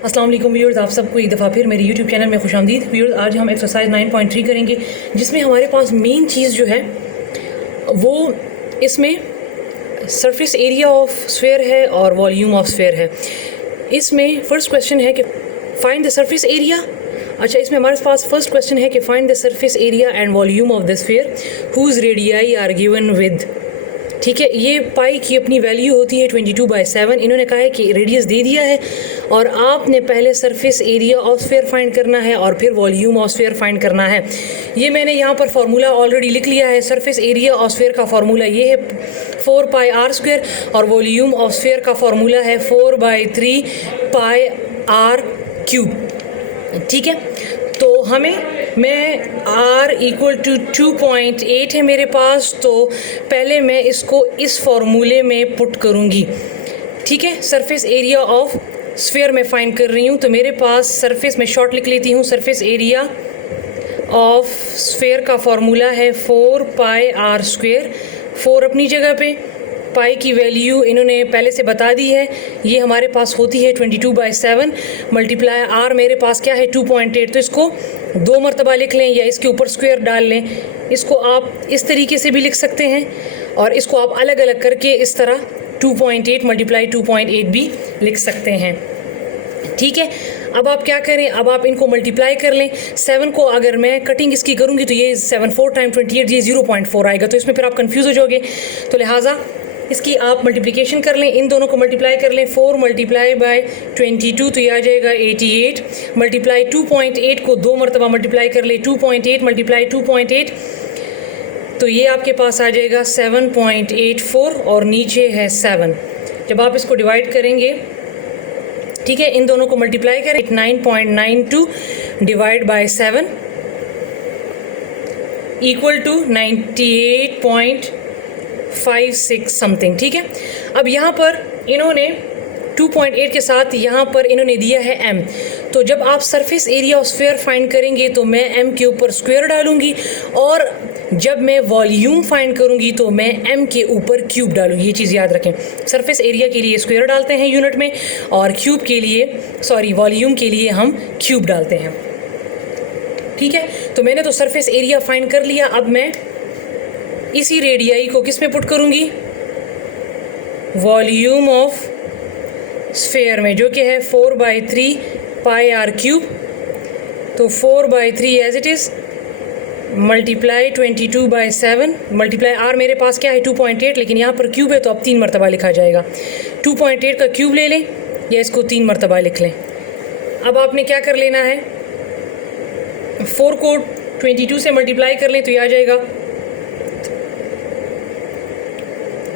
अस्सलाम वालेकुम व्यूअर्स, आप सबको एक दफ़ा फिर मेरे यूट्यूब चैनल में खुशामदीद। व्यूअर्स, आज हम एक्सरसाइज 9.3 करेंगे, जिसमें हमारे पास मेन चीज़ जो है वो इसमें सरफेस एरिया ऑफ स्फेयर है और वॉल्यूम ऑफ स्फेयर है। इसमें फ़र्स्ट क्वेश्चन है कि फाइंड द सरफेस एरिया। अच्छा, इसमें हमारे पास फर्स्ट क्वेश्चन है कि find the surface area and volume of the sphere whose radii are given with. ठीक है, ये पाई की अपनी वैल्यू होती है 22/7। इन्होंने कहा है कि रेडियस दे दिया है और आपने पहले surface area of sphere find करना है और फिर वॉल्यूम ऑफ स्फेयर फाइंड करना है। ये मैंने यहाँ पर फार्मूला ऑलरेडी लिख लिया है। सरफेस एरिया ऑफ स्फेयर का फार्मूला ये है 4πr² और वॉल्यूम ऑफ स्फेयर का फार्मूला है 4/3πr³। ठीक है, तो मैं r = 2.8 है मेरे पास, तो पहले मैं इसको इस फार्मूले में पुट करूँगी। ठीक है, सरफेस एरिया ऑफ स्फेयर में फाइंड कर रही हूँ, तो मेरे पास सरफेस में शॉर्ट लिख लेती हूँ। सरफेस एरिया ऑफ स्फेयर का फार्मूला है 4πr²। 4 अपनी जगह पे, पाई की वैल्यू इन्होंने पहले से बता दी है, ये हमारे पास होती है 22/7 मल्टीप्लाई r मेरे पास क्या है 2.8। तो इसको 2 मरतबा लिख लें या इसके ऊपर स्क्वायर डाल लें। इसको आप इस तरीके से भी लिख सकते हैं और इसको आप अलग अलग करके इस तरह 2.8 × 2.8 भी लिख सकते हैं। ठीक है, अब आप क्या करें, अब आप इनको मल्टीप्लाई कर लें। 7 को अगर मैं कटिंग इसकी करूँगी तो ये 7 4 × 28 ये 0.4 आएगा, तो इसमें फिर आप कंफ्यूज हो जाओगे। तो लिहाजा इसकी आप मल्टीप्लिकेशन कर लें, इन दोनों को मल्टीप्लाई कर लें। 4 × 22 तो ये आ जाएगा 88 मल्टीप्लाई 2.8 को 2 मरतबा मल्टीप्लाई कर ले, 2.8 × 2.8 तो ये आपके पास आ जाएगा 7.84 और नीचे है 7। जब आप इसको डिवाइड करेंगे, ठीक है, इन दोनों को मल्टीप्लाई करें, 9.92 / 7 = 98.56 समथिंग। ठीक है, अब यहाँ पर इन्होंने 2.8 के साथ यहाँ पर इन्होंने दिया है m। तो जब आप surface area of sphere find करेंगे तो मैं m के ऊपर स्क्वायर डालूंगी, और जब मैं वॉल्यूम फाइंड करूंगी तो मैं m के ऊपर क्यूब डालूंगी। ये चीज़ याद रखें, सरफेस एरिया के लिए स्क्वायर डालते हैं यूनिट में, और क्यूब के लिए वॉल्यूम के लिए हम क्यूब डालते हैं। ठीक है, तो मैंने तो सरफेस एरिया फाइंड कर लिया। अब मैं इसी रेडियाई को किस में पुट करूंगी, वॉल्यूम ऑफ स्फेयर में, जो कि है 4/3πr³। तो 4/3 as it is multiply 22/7 multiply r मेरे पास क्या है 2.8, लेकिन यहाँ पर क्यूब है तो अब 3 मरतबा लिखा जाएगा। 2.8 का क्यूब ले लें या इसको 3 मरतबा लिख लें। अब आपने क्या कर लेना है, 4 को 22 से मल्टीप्लाई कर लें तो ये आ जाएगा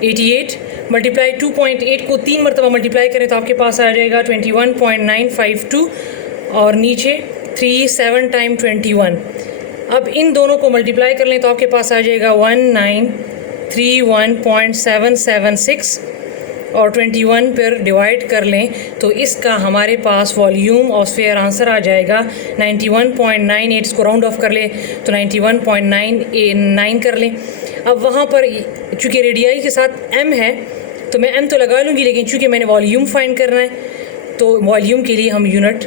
88 मल्टीप्लाई 2.8 को 3 मरतबा मल्टीप्लाई करें तो आपके पास आ जाएगा 21.952 और नीचे 3 7 × 21। अब इन दोनों को मल्टीप्लाई कर लें तो आपके पास आ जाएगा 1931.776 और 21 पर डिवाइड कर लें तो इसका हमारे पास वॉल्यूम ऑफ स्फेयर आंसर आ जाएगा 91.98। इसको राउंड ऑफ कर लें तो 91.99 कर लें। अब वहाँ पर चूँकि रेडियाई के साथ m है तो मैं m तो लगा लूँगी, लेकिन चूँकि मैंने वॉल्यूम फाइंड करना है तो वॉल्यूम के लिए हम यूनिट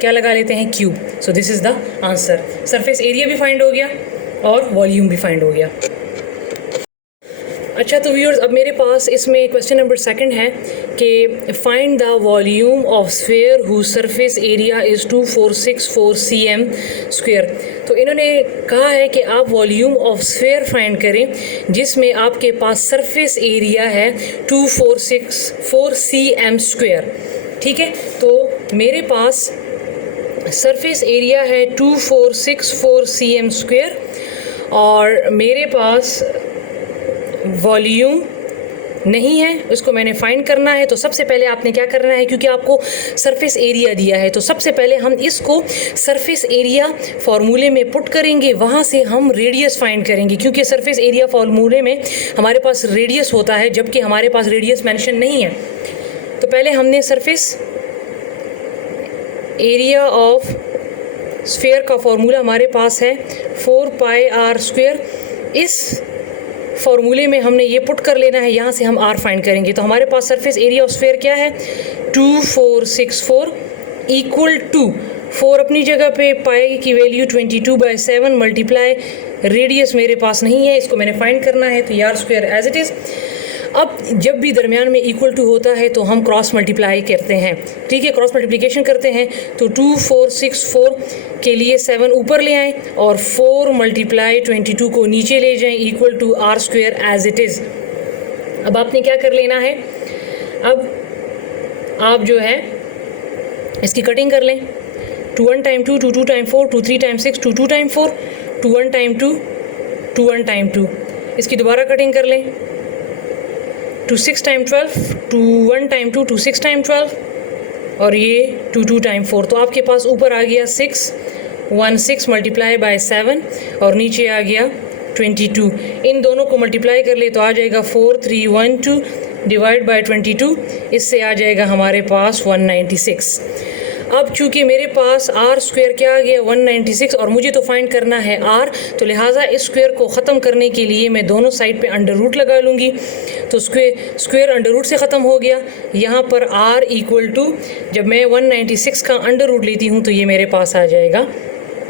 क्या लगा लेते हैं, cube. So this is the answer. Surface area भी फाइंड हो गया और वॉल्यूम भी फाइंड हो गया। अच्छा, तो व्यूअर्स, अब मेरे पास इसमें क्वेश्चन नंबर 2 है कि find the volume of sphere whose surface area is 2464 cm²। तो इन्होंने कहा है कि आप वॉल्यूम ऑफ स्फेयर फाइंड करें जिसमें आपके पास सरफेस एरिया है 2464 cm²। ठीक है, तो मेरे पास सरफेस एरिया है 2464 cm² और मेरे पास वॉल्यूम नहीं है, उसको मैंने फाइंड करना है। तो सबसे पहले आपने क्या करना है, क्योंकि आपको सरफेस एरिया दिया है तो सबसे पहले हम इसको सरफेस एरिया फार्मूले में पुट करेंगे, वहाँ से हम रेडियस फाइंड करेंगे, क्योंकि सरफेस एरिया फार्मूले में हमारे पास रेडियस होता है जबकि हमारे पास रेडियस मेंशन नहीं है। तो पहले हमने सरफेस एरिया ऑफ स्फेयर का फार्मूला हमारे पास है 4πr²। इस फार्मूले में हमने ये पुट कर लेना है, यहाँ से हम r फाइंड करेंगे। तो हमारे पास सरफेस एरिया ऑफ स्फेयर क्या है 2464 इक्वल टू 4 अपनी जगह पे, पाई की वैल्यू 22/7 मल्टीप्लाई रेडियस मेरे पास नहीं है, इसको मैंने फाइंड करना है, तो r square as it is. अब जब भी दरमियान में इक्वल टू होता है तो हम क्रॉस मल्टीप्लाई करते हैं, ठीक है, क्रॉस मल्टीप्लिकेशन करते हैं। तो 2 4 6 4 के लिए 7 ऊपर ले आएँ और 4 मल्टीप्लाई 22 को नीचे ले जाएं equal to r square as it is. अब आपने क्या कर लेना है, अब आप जो है इसकी कटिंग कर लें। 2 1 time 2, 2 2 time 4, 2 3 time 6, 2 2 time 4, 2 1 time 2, 2 1 time 2। इसकी दोबारा कटिंग कर लें। 2 6 टाइम 12, 2 1 टाइम 2, 2 6 टाइम 12 और ये 2 2 टाइम 4। तो आपके पास ऊपर आ गया 6 1 6 मल्टीप्लाई बाय 7 और नीचे आ गया 22। इन दोनों को मल्टीप्लाई कर ले तो आ जाएगा 4 3 1 2 डिवाइड बाय 22, इससे आ जाएगा हमारे पास 196। अब चूँकि मेरे पास आर स्क्वायर क्या आ गया 196 और मुझे तो फाइंड करना है आर, तो लिहाजा इस स्क्वायर को ख़त्म करने के लिए मैं दोनों साइड पे अंडर रूट लगा लूँगी। तो स्क्वायर अंडर रूट से ख़त्म हो गया। यहाँ पर आर इक्वल टू जब मैं 196 का अंडर रूट लेती हूँ तो ये मेरे पास आ जाएगा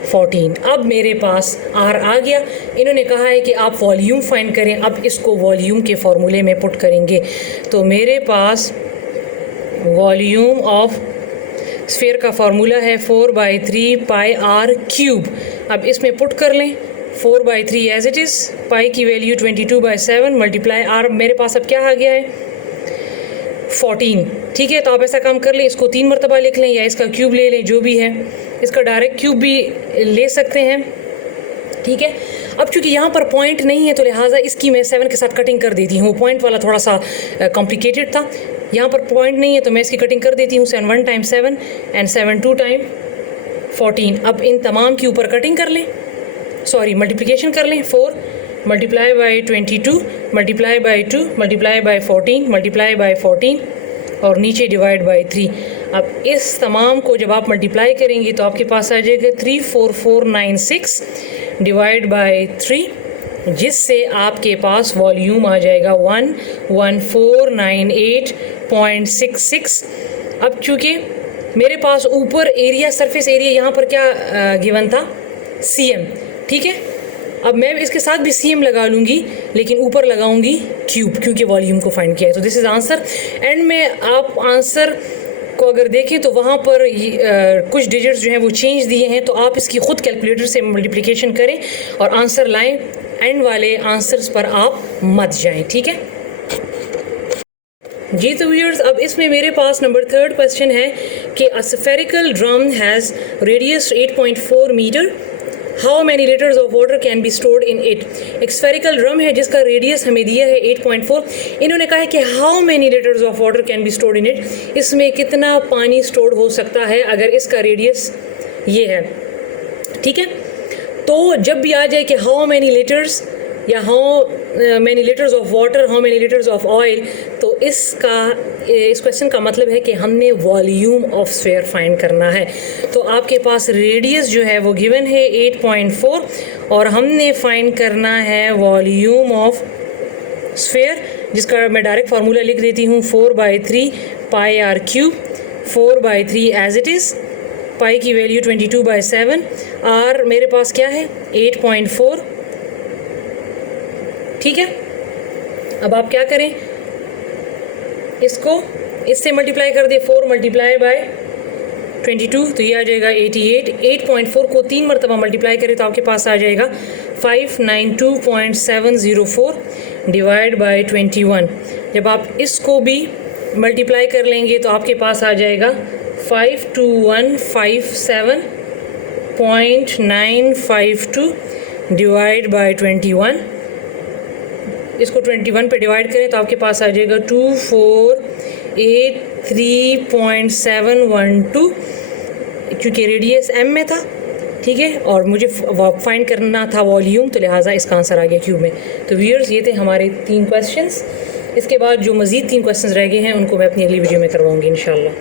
14। अब मेरे पास आर आ गया। इन्होंने कहा है कि आप वॉल्यूम फाइंड करें। अब इसको वॉल्यूम के फॉर्मूले में पुट करेंगे। तो मेरे पास वॉल्यूम ऑफ स्फीयर का फार्मूला है 4/3 पाई आर क्यूब। अब इसमें पुट कर लें 4/3 एज इट इज़, पाई की वैल्यू 22/7 मल्टीप्लाई आर मेरे पास अब क्या आ गया है 14। ठीक है, तो आप ऐसा काम कर लें, इसको 3 मरतबा लिख लें या इसका क्यूब ले लें, जो भी है। इसका डायरेक्ट क्यूब भी ले सकते हैं, ठीक है। अब चूँकि यहाँ पर पॉइंट नहीं है तो लिहाजा इसकी मैं 7 के साथ कटिंग कर देती हूँ। पॉइंट वाला थोड़ा सा कॉम्प्लिकेटेड था, यहाँ पर पॉइंट नहीं है तो मैं इसकी कटिंग कर देती हूँ। 7 1 टाइम 7 एंड 7 2 टाइम 14। अब इन तमाम के ऊपर कटिंग कर लें, सॉरी मल्टीप्लिकेशन कर लें। 4 multiply by 22 multiply by 2 multiply by 14 multiply by 14 और नीचे डिवाइड बाई 3। अब इस तमाम को जब आप मल्टीप्लाई करेंगे तो आपके पास आ जाएगा 34496 डिवाइड बाई 3, जिससे आपके पास वॉल्यूम आ जाएगा 11498.66। अब चूँकि मेरे पास ऊपर एरिया सरफेस एरिया यहाँ पर क्या गिवन था cm, ठीक है। अब मैं इसके साथ भी cm लगा लूँगी लेकिन ऊपर लगाऊंगी क्यूब, क्योंकि वॉल्यूम को फाइंड किया है। तो दिस इज़ आंसर। एंड में आप आंसर को अगर देखें तो वहाँ पर कुछ डिजिट्स जो हैं वो चेंज दिए हैं, तो आप इसकी ख़ुद कैलकुलेटर से मल्टीप्लिकेशन करें और आंसर लाएं। एंड वाले आंसर्स पर आप मत जाएं, ठीक है जी। तो व्यूअर्स, अब इसमें मेरे पास नंबर 3 क्वेश्चन है कि a spherical drum has radius 8.4 metre, how many litres of water can be stored in it. एक स्फेरिकल ड्रम है जिसका रेडियस हमें दिया है 8.4। इन्होंने कहा है कि how many litres of water can be stored in it, इसमें कितना पानी स्टोर हो सकता है अगर इसका रेडियस ये है, ठीक है। तो जब भी आ जाए कि हाउ मैनी लीटर्स या how many litres of water, how many litres of oil, तो इस क्वेश्चन का मतलब है कि हमने वॉल्यूम ऑफ स्फीयर फाइंड करना है। तो आपके पास रेडियस जो है वो गिवन है 8.4 और हमने फाइंड करना है वॉल्यूम ऑफ स्फीयर, जिसका मैं डायरेक्ट फार्मूला लिख देती हूँ 4/3 pi r cube. 4/3 as it is, pi की वैल्यू 22/7, आर मेरे पास क्या है 8.4, ठीक है। अब आप क्या करें, इसको इससे मल्टीप्लाई कर दे 4 मल्टीप्लाई बाय 22 तो ये आ जाएगा 88। 8.4 को 3 मरतबा मल्टीप्लाई करें तो आपके पास आ जाएगा 592.704 डिवाइड बाय 21। जब आप इसको भी मल्टीप्लाई कर लेंगे तो आपके पास आ जाएगा 52157.952 डिवाइड बाय 21। इसको 21 पे डिवाइड करें तो आपके पास आ जाएगा 2483.712, क्योंकि रेडियस m में था, ठीक है, और मुझे फाइंड करना था वॉल्यूम, तो लिहाजा इसका आंसर आ गया क्यूब में। तो व्यूअर्स, ये थे हमारे 3 क्वेश्चंस। इसके बाद जो मज़ीद 3 क्वेश्चंस रह गए हैं उनको मैं अपनी अगली वीडियो में करवाऊँगी इंशाल्लाह।